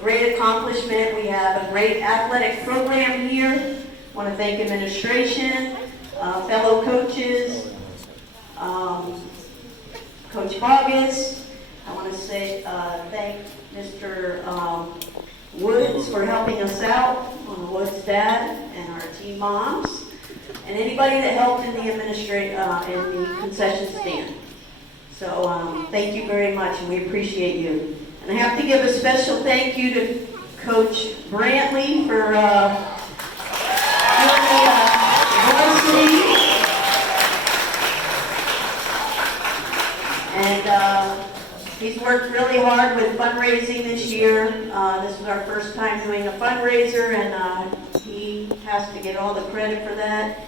great accomplishment. We have a great athletic program here. I want to thank administration, fellow coaches, Coach Bogus. I want to say thank Mr. Woods for helping us out, Woods' dad, and our team moms, and anybody that helped in the in the concession stand. So thank you very much, and we appreciate you. And I have to give a special thank you to Coach Brantley for doing the varsity. And he's worked really hard with fundraising this year. This is our first time doing a fundraiser, and he has to get all the credit for that.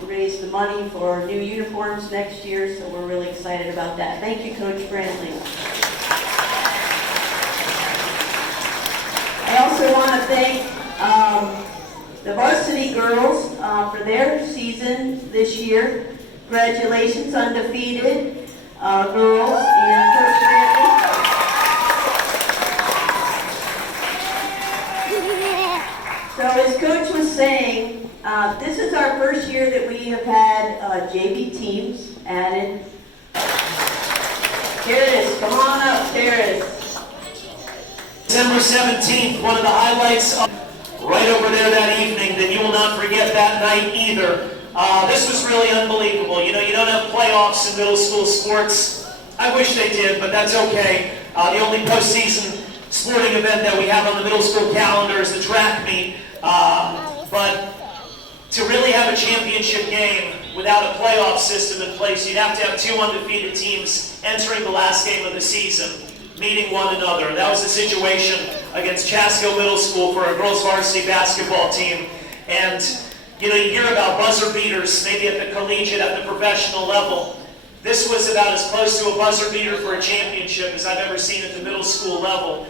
We raised the money for new uniforms next year, so we're really excited about that. Thank you, Coach Brantley. I also want to thank the varsity girls for their season this year. Congratulations, undefeated girls and Coach Brantley. So as Coach was saying, this is our first year that we have had JV teams added. Here it is. Come on up. There it is. December 17th, one of the highlights right over there that evening that you will not forget that night either. This was really unbelievable. You know, you don't have playoffs in middle school sports. I wish they did, but that's okay. The only postseason sporting event that we have on the middle school calendar is the track meet. But to really have a championship game without a playoff system in place, you'd have to have two undefeated teams entering the last game of the season, meeting one another. That was the situation against Chasco Middle School for our girls varsity basketball team. And you know, you hear about buzzer beaters, maybe at the collegiate, at the professional level. This was about as close to a buzzer beater for a championship as I've ever seen at the middle school level.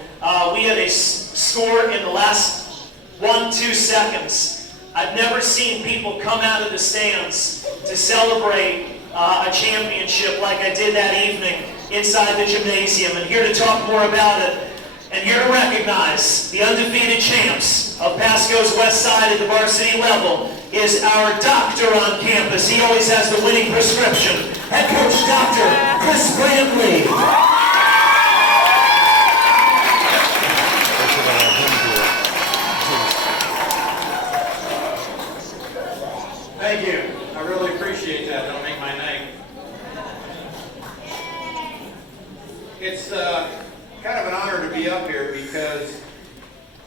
We had a score in the last 1-2 seconds. I've never seen people come out of the stands to celebrate a championship like I did that evening inside the gymnasium. And here to talk more about it, and here to recognize the undefeated champs of Pasco's West Side at the varsity level is our doctor on campus. He always has the winning prescription. Head coach, Dr. Chris Brantley. Thank you. I really appreciate that. Don't make my night. It's kind of an honor to be up here because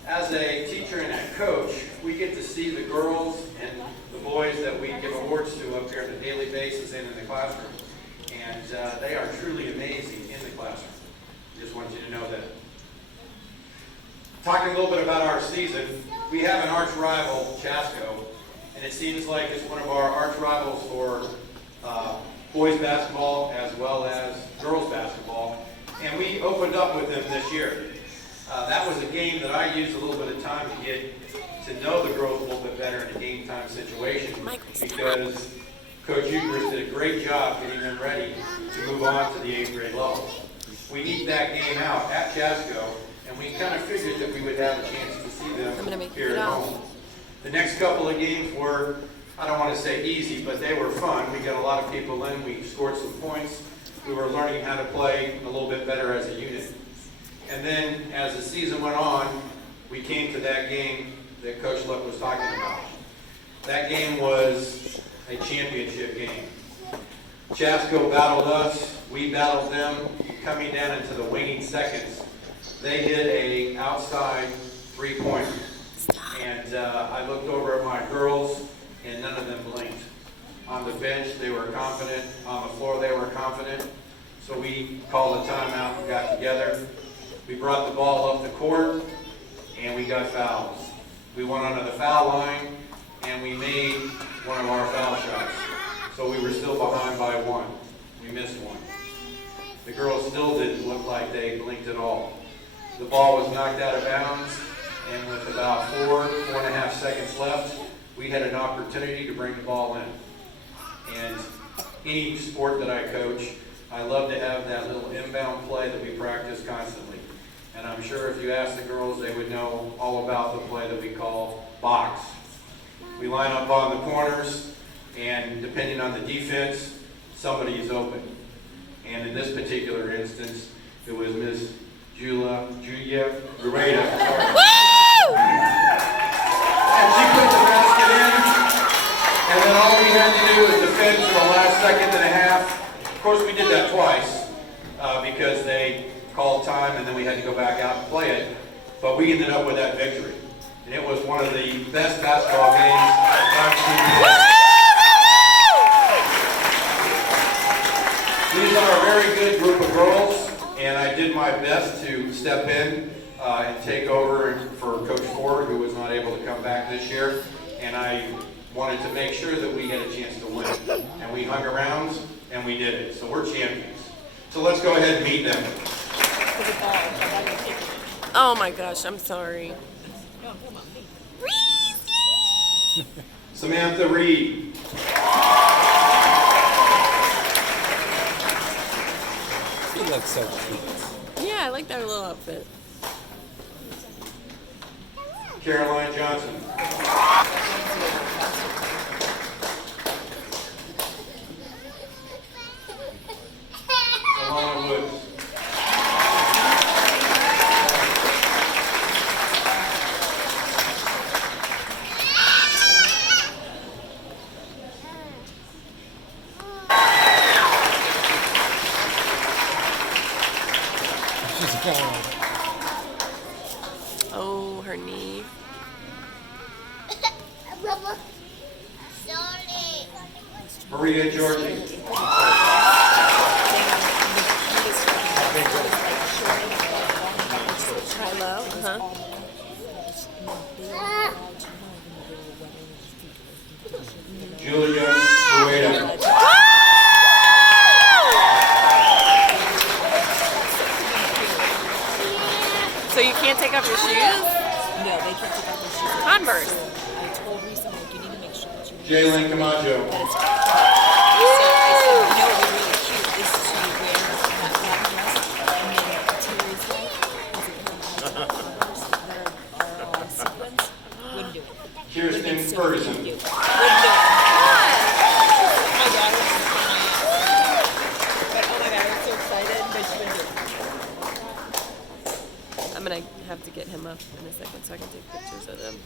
as a teacher and a coach, we get to see the girls and the boys that we give awards to up here on a daily basis and in the classroom. And they are truly amazing in the classroom. Just want you to know that. Talking a little bit about our season, we have an arch rival, Chasco, and it seems like it's one of our arch rivals for boys basketball as well as girls basketball. And we opened up with them this year. That was a game that I used a little bit of time to get to know the girls a little bit better in a game time situation because Coach Eucharist did a great job getting them ready to move on to the 8th grade level. We need that game out at Chasco, and we kind of figured that we would have a chance to see them here at home. The next couple of games were, I don't want to say easy, but they were fun. We got a lot of people in. We scored some points. We were learning how to play a little bit better as a unit. And then as the season went on, we came to that game that Coach Luck was talking about. That game was a championship game. Chasco battled us. We battled them. Coming down into the waning seconds, they hit a outside three-pointer. And I looked over at my girls, and none of them blinked. On the bench, they were confident. On the floor, they were confident. So we called a timeout and got together. We brought the ball up the court, and we got fouls. We went onto the foul line, and we made one of our foul shots. So we were still behind by one. We missed one. The girls still didn't look like they blinked at all. The ball was knocked out of bounds, and with about 4.5 seconds left, we had an opportunity to bring the ball in. And any sport that I coach, I love to have that little inbound play that we practice constantly. And I'm sure if you ask the girls, they would know all about the play that we call box. We line up on the corners, and depending on the defense, somebody is open. And in this particular instance, it was Miss Julia Rueda. And she put the basket in, and then all we had to do was defend for the last second and a half. Of course, we did that twice because they called time, and then we had to go back out and play it. But we ended up with that victory. And it was one of the best basketball games I've seen. These are a very good group of girls, and I did my best to step in and take over for Coach Ford, who was not able to come back this year. And I wanted to make sure that we had a chance to win. And we hung around, and we did it. So we're champions. So let's go ahead and meet them. Oh my gosh, I'm sorry. Samantha Reed. She looks so cute. Yeah, I like that little outfit. Caroline Johnson. Alana Woods. Oh, her knee. Maria Georgie. Hello? Julia Rueda. So you can't take off your shoes? No, they can't take off their shoes. Converse. I told Risa, like, you need to make sure that you Jalen Camacho. that it's so I said, you know what would be really cute is to wear that black dress and then Terry's like has a pair of Converse that are on sequins. Wouldn't do it. Kirsten Wouldn't do it. Ferguson. Wouldn't do it. My daughter was but oh my god, I was so excited, but she wouldn't do it. I'm gonna have to get him up in a second so I can take pictures of them.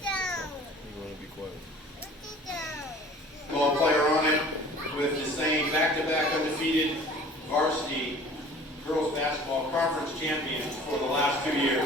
Ball player on it with the same back-to-back undefeated varsity girls basketball conference champions for the last 2 years.